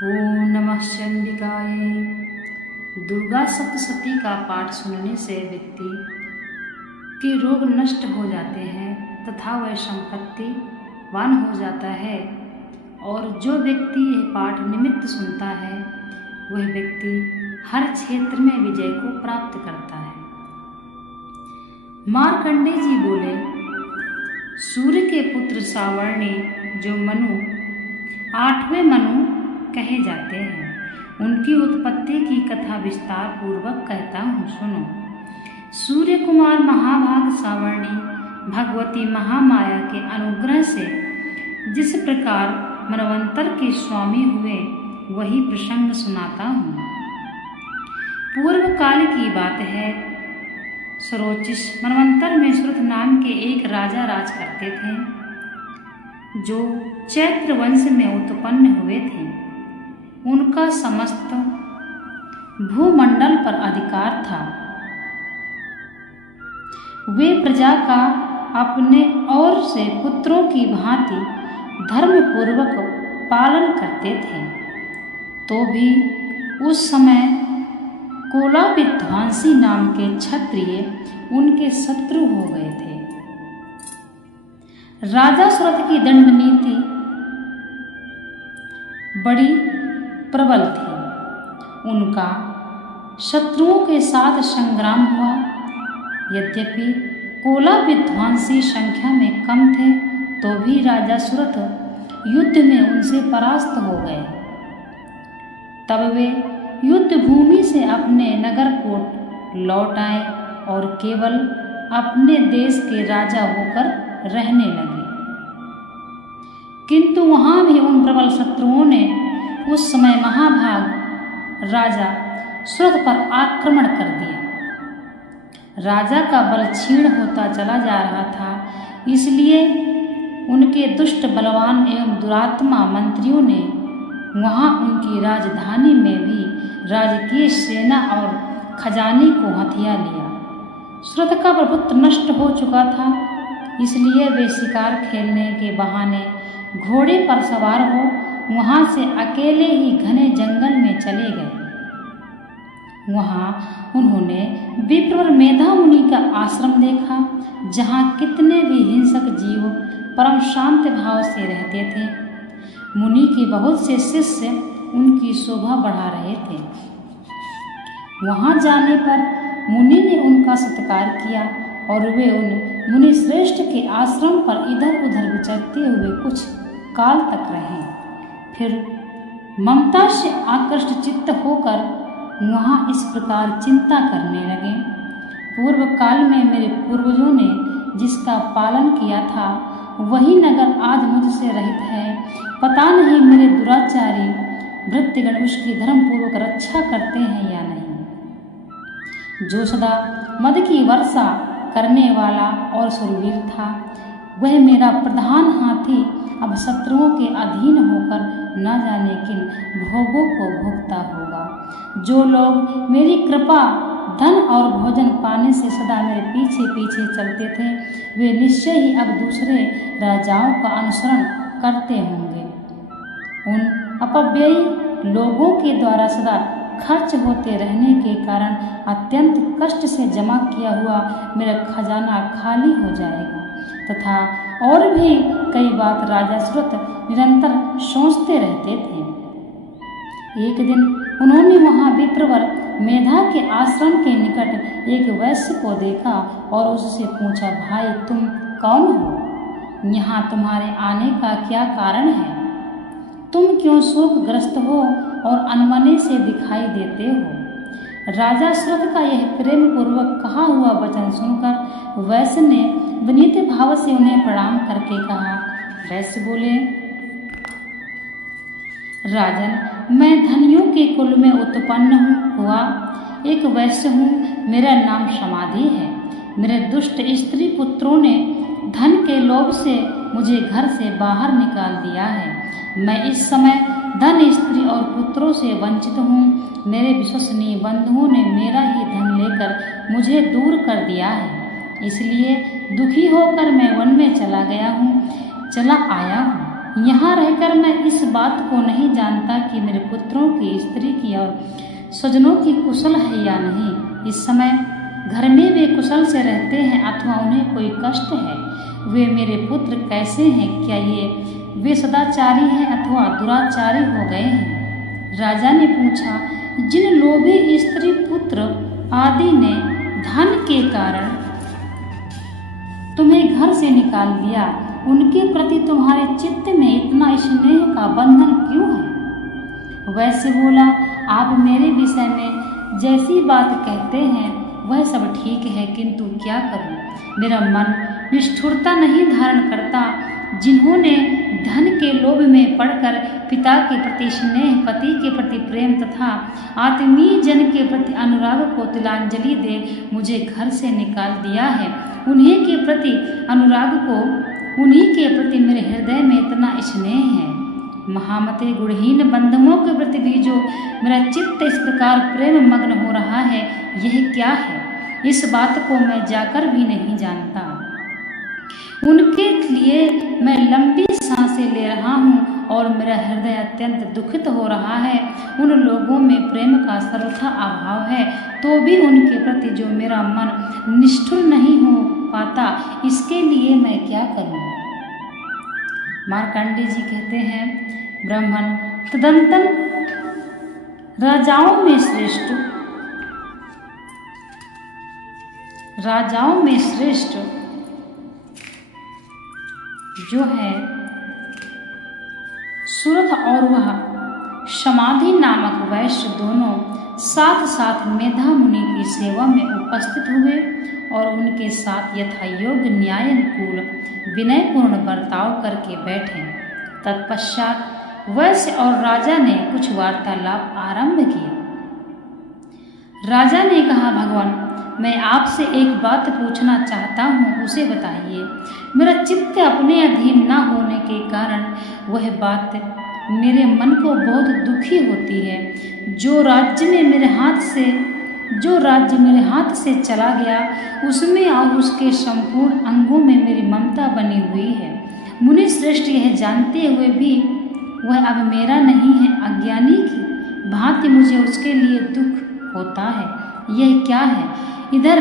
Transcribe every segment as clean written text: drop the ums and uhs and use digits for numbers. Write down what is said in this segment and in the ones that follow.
ओम नमः चंडिकाय। दुर्गा सप्तशती का पाठ सुनने से व्यक्ति के रोग नष्ट हो जाते हैं तथा वह संपत्तिवान हो जाता है। और जो व्यक्ति यह पाठ निमित्त सुनता है वह व्यक्ति हर क्षेत्र में विजय को प्राप्त करता है। मार्कंडेय जी बोले, सूर्य के पुत्र सावर्णी जो मनु 8वें मनु कहे जाते हैं, उनकी उत्पत्ति की कथा विस्तार पूर्वक कहता हूँ, सुनो। सूर्य कुमार महाभाग सावर्णी भगवती महामाया के अनुग्रह से जिस प्रकार मनवंतर के स्वामी हुए वही प्रसंग सुनाता हूँ। पूर्व काल की बात है। सरोचिष मनवंतर में श्रुत नाम के एक राजा राज करते थे जो चैत्र वंश में उत्पन्न हुए थे। उनका समस्त भूमंडल पर अधिकार था। वे प्रजा का अपने और से पुत्रों की भांति धर्मपूर्वक पालन करते थे। तो भी उस समय कोला विध्वंसी नाम के क्षत्रिय उनके शत्रु हो गए थे। राजा सुरथ की दंड नीति बड़ी प्रबल थी। उनका शत्रुओं के साथ संग्राम हुआ। यद्यपि कोला विध्वंसी संख्या में कम थे तो भी राजा सुरथ युद्ध में उनसे परास्त हो गए। तब वे युद्ध भूमि से अपने नगरकोट लौट आए और केवल अपने देश के राजा होकर रहने लगे। किंतु वहां भी उन प्रबल शत्रुओं ने उस समय महाभाग राजा सुरथ पर आक्रमण कर दिया। राजा का बल क्षीण होता चला जा रहा था, इसलिए उनके दुष्ट बलवान एवं दुरात्मा मंत्रियों ने वहां उनकी राजधानी में भी राजकीय सेना और खजाने को हथिया लिया। सुरथ का प्रभुत्व नष्ट हो चुका था, इसलिए वे शिकार खेलने के बहाने घोड़े पर सवार हो वहां से अकेले ही घने जंगल में चले गए। वहां उन्होंने विप्र मेधा मुनि का आश्रम देखा, जहां कितने भी हिंसक जीव परम शांत भाव से रहते थे। मुनि के बहुत से शिष्य उनकी शोभा बढ़ा रहे थे। वहां जाने पर मुनि ने उनका सत्कार किया और वे उन मुनि श्रेष्ठ के आश्रम पर इधर उधर विचरते हुए कुछ काल तक रहे। फिर ममता से आकृष्ट चित्त होकर वहां इस प्रकार चिंता करने लगे, पूर्व काल में मेरे पूर्वजों ने जिसका पालन किया था वही नगर आज मुझसे रहित है। पता नहीं मेरे दुराचारी भृत्यगण उसकी धर्मपूर्वक रक्षा करते हैं या नहीं। जो सदा मद की वर्षा करने वाला और सुरवीर था, वह मेरा प्रधान हाथी अब शत्रुओं के अधीन होकर न जाने किन भोगों को भोगता होगा। जो लोग मेरी कृपा धन और भोजन पाने से सदा मेरे पीछे पीछे चलते थे, वे निश्चय ही अब दूसरे राजाओं का अनुसरण करते होंगे। उन अपव्ययी लोगों के द्वारा सदा खर्च होते रहने के कारण अत्यंत कष्ट से जमा किया हुआ मेरा खजाना खाली हो जाएगा। तथा और भी कई बात राजा सुरथ निरंतर सोचते रहते थे। एक दिन उन्होंने वहां विप्रवर मेधा के आश्रम के निकट एक वैश्य को देखा और उससे पूछा, भाई तुम कौन हो? यहाँ तुम्हारे आने का क्या कारण है? तुम क्यों शोकग्रस्त हो और अनमने से दिखाई देते हो? राजा सुरथ का यह प्रेम पूर्वक कहा हुआ वचन सुनकर वैश्य ने विनीत भाव से उन्हें प्रणाम करके कहा। वैश्य बोले, राजन, मैं धनियों के कुल में उत्पन्न हुआ एक वैश्य हूँ। मेरा नाम समाधि है। मेरे दुष्ट स्त्री पुत्रों ने धन के लोभ से मुझे घर से बाहर निकाल दिया है। मैं इस समय धन, स्त्री और पुत्रों से वंचित हूँ। मेरे विश्वसनीय बंधुओं ने मेरा ही धन लेकर मुझे दूर कर दिया है, इसलिए दुखी होकर मैं वन में चला आया हूँ। यहाँ रहकर मैं इस बात को नहीं जानता कि मेरे पुत्रों की, स्त्री की और स्वजनों की कुशल है या नहीं। इस समय घर में वे कुशल से रहते हैं अथवा उन्हें कोई कष्ट है। वे मेरे पुत्र कैसे हैं? क्या वे सदाचारी हैं अथवा दुराचारी हो गए हैं? राजा ने पूछा, जिन लोभी स्त्री, पुत्र आदि ने धन के कारण तुम्हें घर से निकाल दिया, उनके प्रति तुम्हारे चित्त में इतना स्नेह का बंधन क्यों है? वैसे बोला, आप मेरे विषय में जैसी बात कहते हैं वह सब ठीक है, किंतु क्या करूं? मेरा मन निष्ठुरता नहीं धारण करता। जिन्होंने धन के लोभ में पड़कर पिता के प्रति स्नेह, पति के प्रति प्रेम तथा आत्मीय जन के प्रति अनुराग को तिलांजलि दे मुझे घर से निकाल दिया है, उन्हीं के प्रति अनुराग को, उन्हीं के प्रति मेरे हृदय में इतना स्नेह है। महामते, गुणहीन बंधुओं के प्रति भी जो मेरा चित्त इस प्रकार प्रेम मग्न हो रहा है, यह क्या है? इस बात को मैं जाकर भी नहीं जानता। उनके लिए मैं लंबी सांसें ले रहा हूँ और मेरा हृदय अत्यंत दुखित हो रहा है। उन लोगों में प्रेम का सर्वथा अभाव है, तो भी उनके प्रति जो मेरा मन निष्ठुर नहीं हो पाता, इसके लिए मैं क्या करूँ? मार्कंडेय जी कहते हैं, ब्राह्मण, तदंतर राजाओं में श्रेष्ठ जो है सुरथ और वह समाधि नामक वैश्य दोनों साथ साथ मेधा मुनि की सेवा में उपस्थित हुए और उनके साथ यथायोग्य न्यायानुकूल विनयपूर्ण बर्ताव करके बैठे। तत्पश्चात वैश्य और राजा ने कुछ वार्तालाप आरंभ किया। राजा ने कहा, भगवान, मैं आपसे एक बात पूछना चाहता हूँ, उसे बताइए। मेरा चित्त अपने अधीन न होने के कारण वह बात मेरे मन को बहुत दुखी होती है। जो राज्य मेरे हाथ से चला गया, उसमें और उसके संपूर्ण अंगों में मेरी ममता बनी हुई है। मुनि श्रेष्ठ यह जानते हुए भी वह अब मेरा नहीं है, अज्ञानी की भांति मुझे उसके लिए दुख होता है। यह क्या है? इधर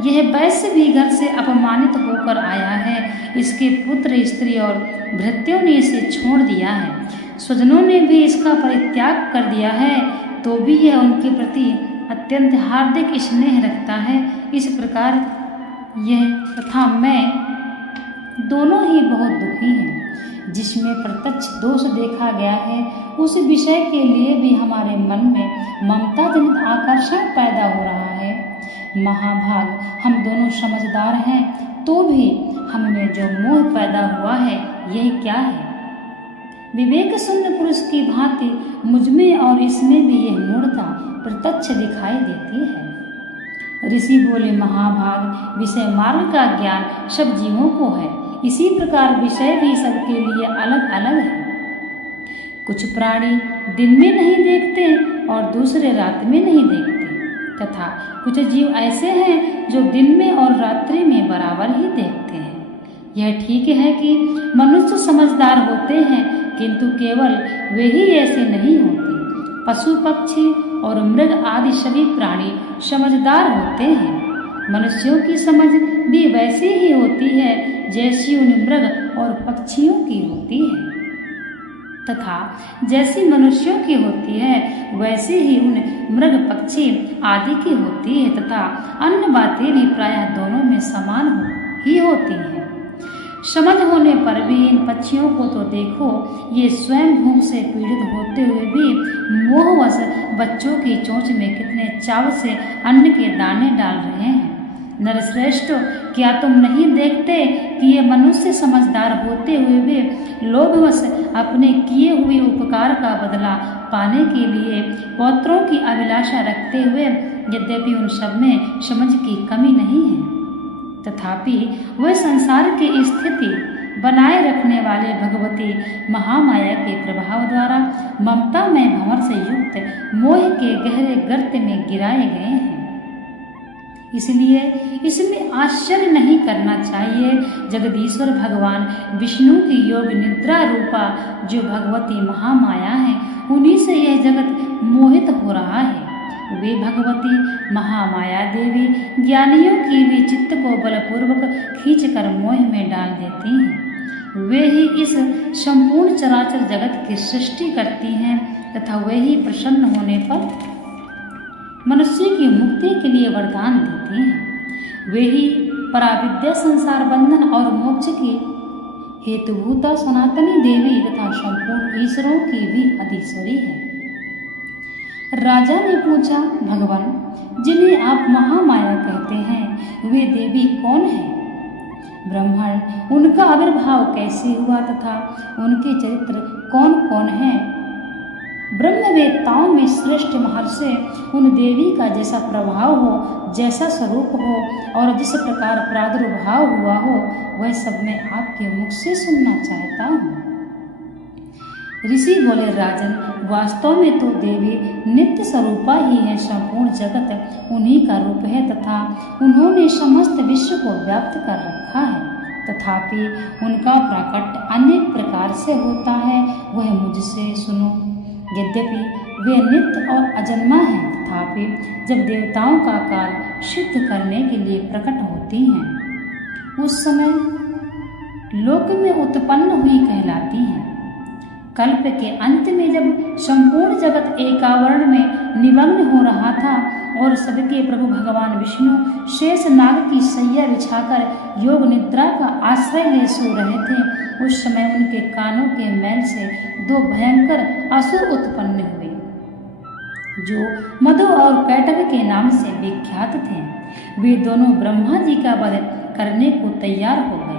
यह वैश्य भी घर से अपमानित होकर आया है, इसके पुत्र, स्त्री और भृत्यों ने इसे छोड़ दिया है, स्वजनों ने भी इसका परित्याग कर दिया है, तो भी यह उनके प्रति अत्यंत हार्दिक स्नेह रखता है। इस प्रकार यह तथा मैं दोनों ही बहुत दुखी हैं। जिसमें प्रत्यक्ष दोष देखा गया है, उस विषय के लिए भी हमारे मन में ममता जनित आकर्षण पैदा हो रहा है। महाभाग, हम दोनों समझदार हैं, तो भी हमें जो मोह पैदा हुआ है, यह क्या है? विवेक शून्य पुरुष की भांति मुझमें और इसमें भी यह मूढ़ता प्रत्यक्ष दिखाई देती है। ऋषि बोले, महाभाग, विषय मार्ग का ज्ञान सब जीवों को है, इसी प्रकार विषय भी सबके लिए अलग अलग है। कुछ प्राणी दिन में नहीं देखते और दूसरे रात में नहीं देखते, तथा कुछ जीव ऐसे हैं जो दिन में और रात्रि में बराबर ही देखते हैं। यह ठीक है कि मनुष्य समझदार होते हैं, किंतु केवल वे ही ऐसे नहीं होते। पशु, पक्षी और मृग आदि सभी प्राणी समझदार होते हैं। मनुष्यों की समझ भी वैसी ही होती है जैसी उन मृग और पक्षियों की होती है, तथा जैसी मनुष्यों की होती है वैसी ही उन मृग, पक्षी आदि की होती है, तथा अन्य बातें भी प्रायः दोनों में समान ही होती हैं। समझ होने पर भी इन पक्षियों को तो देखो, ये स्वयं भूख से पीड़ित होते हुए भी मोहवश बच्चों की चोंच में कितने चाव से अन्न के दाने डाल रहे हैं। नरश्रेष्ठ, क्या तुम नहीं देखते कि ये मनुष्य समझदार होते हुए भी लोभवश अपने किए हुए उपकार का बदला पाने के लिए पौत्रों की अभिलाषा रखते हुए, यद्यपि उन सब में समझ की कमी नहीं है, तथापि वह संसार की स्थिति बनाए रखने वाले भगवती महामाया के प्रभाव द्वारा ममता में भंवर से युक्त मोह के गहरे गर्त में गिराए गए हैं। इसलिए इसमें आश्चर्य नहीं करना चाहिए। जगदीश्वर भगवान विष्णु की योग निद्रा रूपा जो भगवती महामाया है, उन्हीं से यह जगत मोहित हो रहा है। वे भगवती महामाया देवी ज्ञानियों की भी चित्त को बलपूर्वक खींचकर मोह में डाल देती हैं। वे ही इस संपूर्ण चराचर जगत की सृष्टि करती हैं तथा वे ही प्रसन्न होने पर मनुष्य की मुक्ति के लिए वरदान देती हैं। वे ही पराविद्या, संसार बंधन और मोक्ष की हेतुभूता सनातनी देवी तथा संपूर्ण ईश्वरों की भी अधीश्वरी है। राजा ने पूछा, भगवान जिन्हें आप महामाया कहते हैं, वे देवी कौन है? ब्राह्मण, उनका आविर्भाव कैसे हुआ तथा उनके चरित्र कौन कौन हैं? ब्रह्मवेत्ताओं में श्रेष्ठ महर्षि उन देवी का जैसा प्रभाव हो, जैसा स्वरूप हो और जिस प्रकार प्रादुर्भाव हुआ हो, वह सब मैं आपके मुख से सुनना चाहता हूँ। ऋषि बोले, राजन वास्तव में तो देवी नित्य स्वरूपा ही है। संपूर्ण जगत उन्हीं का रूप है तथा उन्होंने समस्त विश्व को व्याप्त कर रखा है। तथापि उनका प्रकट अनेक प्रकार से होता है, वह मुझसे सुनो। यद्यपि वे नित्य और अजन्मा हैं, तथापि जब देवताओं का काल सिद्ध करने के लिए प्रकट होती हैं, उस समय लोक में उत्पन्न हुई कहलाती हैं। कल्प के अंत में जब संपूर्ण जगत एकावरण में निमग्न हो रहा था और सबके प्रभु भगवान विष्णु शेष नाग की सैया बिछाकर योग निद्रा का आश्रय ले सो रहे थे, उस समय उनके कानों के मैल से दो भयंकर असुर उत्पन्न हुए, जो मधु और कैटभ के नाम से विख्यात थे। वे दोनों ब्रह्मा जी का वध करने को तैयार हो गए।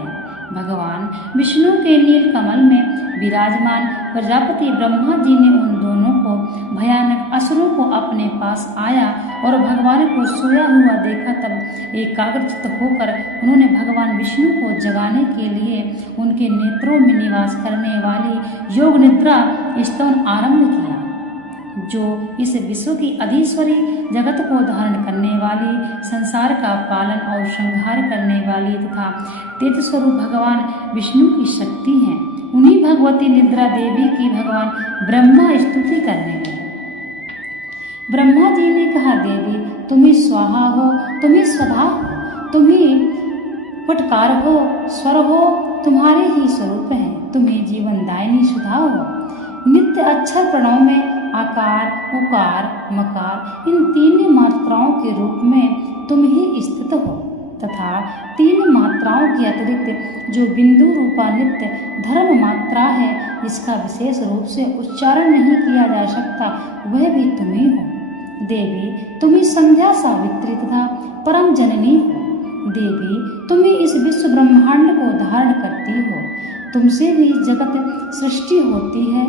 भगवान विष्णु के नील कमल में विराजमान प्रजापति ब्रह्मा जी ने उन दोनों को भयानक असुरों को अपने पास आया और भगवान को सोया हुआ देखा। तब एकाग्रचित्त होकर उन्होंने भगवान विष्णु को जगाने के लिए उनके नेत्रों में निवास करने वाली योग निद्रा स्तवन आरंभ किया, जो इस विश्व की अधीश्वरी, जगत को धारण करने वाली, संसार का पालन और संहार करने वाली तथा तेज स्वरूप भगवान विष्णु की शक्ति है। उन्हीं भगवती निद्रा देवी की भगवान ब्रह्मा स्तुति करने लगे। ब्रह्मा जी ने कहा, देवी तुम ही स्वाहा हो, तुम ही स्वधा हो, तुम ही फटकार हो, स्वर हो, तुम्हारे ही स्वरूप है। तुम ही जीवनदायिनी सुधा हो। नित्य अक्षर प्रणव में आकार, उकार, मकार इन तीन मात्राओं के रूप में तुम ही स्थित हो तथा तीन मात्राओं के अतिरिक्त जो बिंदु रूपा नित्य धर्म मात्रा है, जिसका विशेष रूप से उच्चारण नहीं किया जा सकता, वह भी तुम ही हो। देवी तुम ही संध्या सावित्री तथा परम जननी हो। देवी तुम ही इस विश्व ब्रह्मांड को धारण करती हो। तुमसे भी जगत सृष्टि होती है,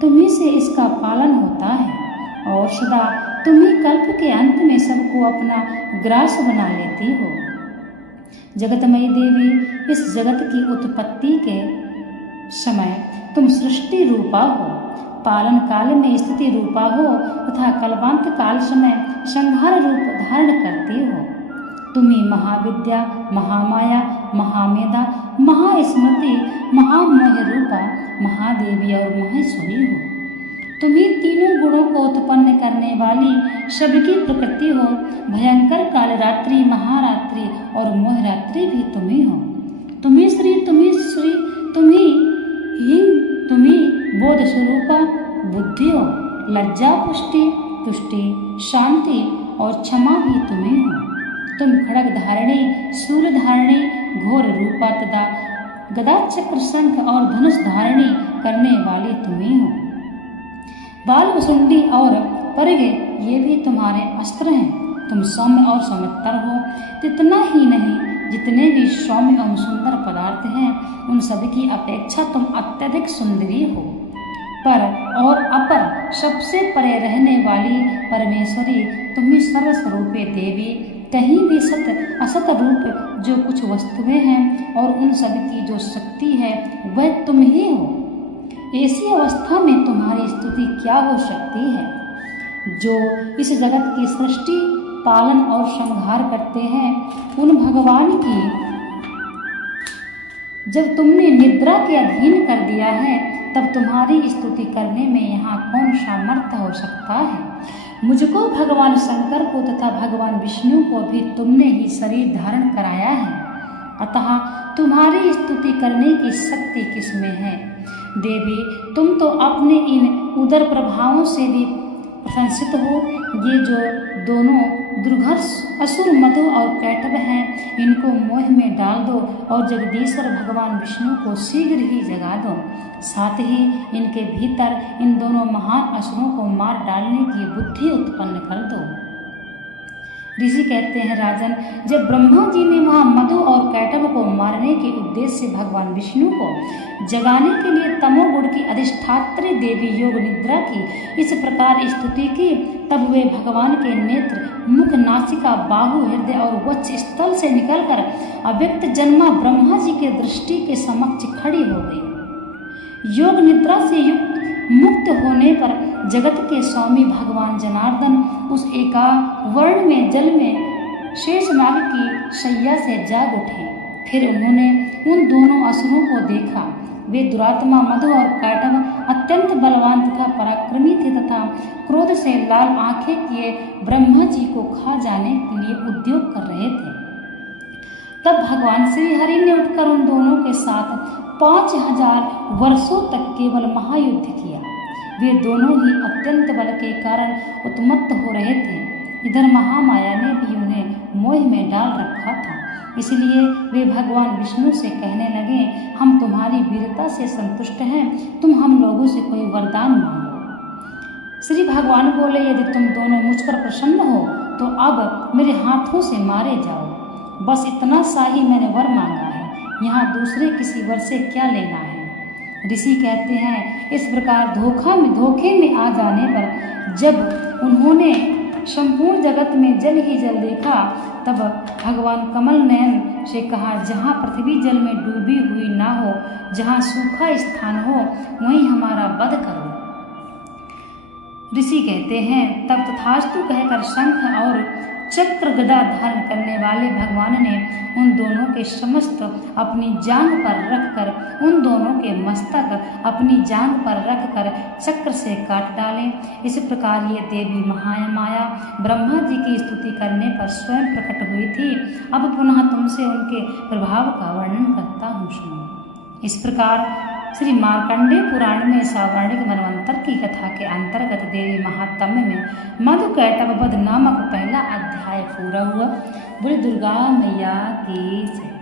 तुम्ही से इसका पालन होता है और सदा तुम ही कल्प के अंत में सबको अपना ग्रास बना लेती हो। जगतमयी देवी, इस जगत की उत्पत्ति के समय तुम सृष्टि रूपा हो, पालन काल में स्थिति रूपा हो तथा कल्पांत काल समय संहार रूप धारण करती हो। तुम ही महाविद्या, महामाया, महामेधा, महास्मृति, महामोह रूपा महादेवी और महेश्वरी हो। तुम ही तीनों गुणों को उत्पन्न करने वाली सबकी प्रकृति हो। भयंकर काल रात्रि, महारात्रि और मोहरात्रि भी तुम ही हो। तुम ही श्री, तुम ही श्री, तुम ही हिंग, तुम ही बोध स्वरूपा बुद्धि हो। लज्जा, पुष्टि, तुष्टि, शांति और क्षमा भी तुम ही हो। तुम खड़ग धारणी, शूल धारणी, घोर रूपा तथा गदा, चक्र, शंख और धनुष धारणी करने वाली तुम ही हो। बाल, वसुंडी और परिगे ये भी तुम्हारे अस्त्र हैं। तुम सौम्य और समित्र हो। इतना ही नहीं, जितने भी सौम्य और सुंदर पदार्थ हैं, उन सभी की अपेक्षा तुम अत्यधिक सुंदरी हो। पर और अपर सबसे परे रहने वाली परमेश्वरी, तुम ही सर्वस्वरूपे देवी, कहीं भी सत असत रूप जो कुछ वस्तुएं हैं और उन सब की जो शक्ति है, वह तुम ही हो। ऐसी अवस्था में तुम्हारी स्तुति क्या हो सकती है, जो इस जगत की सृष्टि, पालन और संहार करते हैं, उन भगवान की जब तुमने निद्रा के अधीन कर दिया है, तब तुम्हारी स्तुति करने में यहाँ कौन सामर्थ्य हो सकता है। मुझको, भगवान शंकर को तथा भगवान विष्णु को भी तुमने ही शरीर धारण कराया है, अतः तुम्हारी स्तुति करने की शक्ति किसमें है। देवी, तुम तो अपने इन उदर प्रभावों से भी प्रशंसित हो। ये जो दोनों दुर्घर्ष असुर मधु और कैटभ हैं, इनको मोह में डाल दो और जगदीश्वर भगवान विष्णु को शीघ्र ही जगा दो। साथ ही इनके भीतर इन दोनों महान असुरों को मार डालने की बुद्धि उत्पन्न कर दो। ऋषि कहते हैं, राजन, जब ब्रह्मा जी ने वहाँ मधु और कैटभ को मारने के उद्देश्य से भगवान विष्णु को जगाने के लिए तमोगुण की अधिष्ठात्री देवी योग निद्रा की इस प्रकार स्तुति की, तब वे भगवान के नेत्र, मुख, नासिका, बाहु, हृदय और वक्ष स्थल से निकलकर अव्यक्त जन्मा ब्रह्मा जी के दृष्टि के समक्ष खड़ी हो गई। योग निद्रा से युक्त मुक्त होने पर जगत के स्वामी भगवान जनार्दन उस एकावर्ण में जल में शेषनाग की शैया से जाग उठे। फिर उन्होंने उन दोनों असुरों को देखा। वे दुरात्मा मधु और कैटभ अत्यंत बलवान तथा पराक्रमी थे तथा क्रोध से लाल आंखें किए ब्रह्मा जी को खा जाने के लिए उद्योग कर रहे थे। तब भगवान श्री हरि ने उठकर उन दोनों के साथ 5000 वर्षों तक केवल महायुद्ध किया। वे दोनों ही अत्यंत बल के कारण उत्मत्त हो रहे थे। इधर महामाया ने भी उन्हें मोह में डाल रखा था, इसलिए वे भगवान विष्णु से कहने लगे, हम तुम्हारी वीरता से संतुष्ट हैं, तुम हम लोगों से कोई वरदान मांगो। श्री भगवान बोले, यदि तुम दोनों मुझ पर प्रसन्न हो तो अब मेरे हाथों से मारे जाओ। बस इतना सा ही मैंने वर मांगा है, यहाँ दूसरे किसी वर से क्या लेना है। ऋषि कहते हैं, इस प्रकार धोखे में आ जाने पर जब उन्होंने संपूर्ण जगत में जल ही जल देखा, तब भगवान कमल नयन से कहा, जहाँ पृथ्वी जल में डूबी हुई ना हो, जहाँ सूखा स्थान हो, वहीं हमारा वध करो। ऋषि कहते हैं, तब तथास्तु कहकर शंख और चक्र गदा धारण करने वाले भगवान ने उन दोनों के समस्त अपनी जांघ पर रखकर, उन दोनों के मस्तक अपनी जांघ पर रखकर चक्र से काट डाले। इस प्रकार ये देवी महामाया ब्रह्मा जी की स्तुति करने पर स्वयं प्रकट हुई थी। अब पुनः तुमसे उनके प्रभाव का वर्णन करता हूँ, सुनो। इस प्रकार श्री मार्कंडेय पुराण में सौवर्णिक मनवंतर की कथा के अंतर्गत देवी महात्म्य में मधु कैटभ वध नामक पहला अध्याय पूरा हुआ। बोले दुर्गा मैया की जय।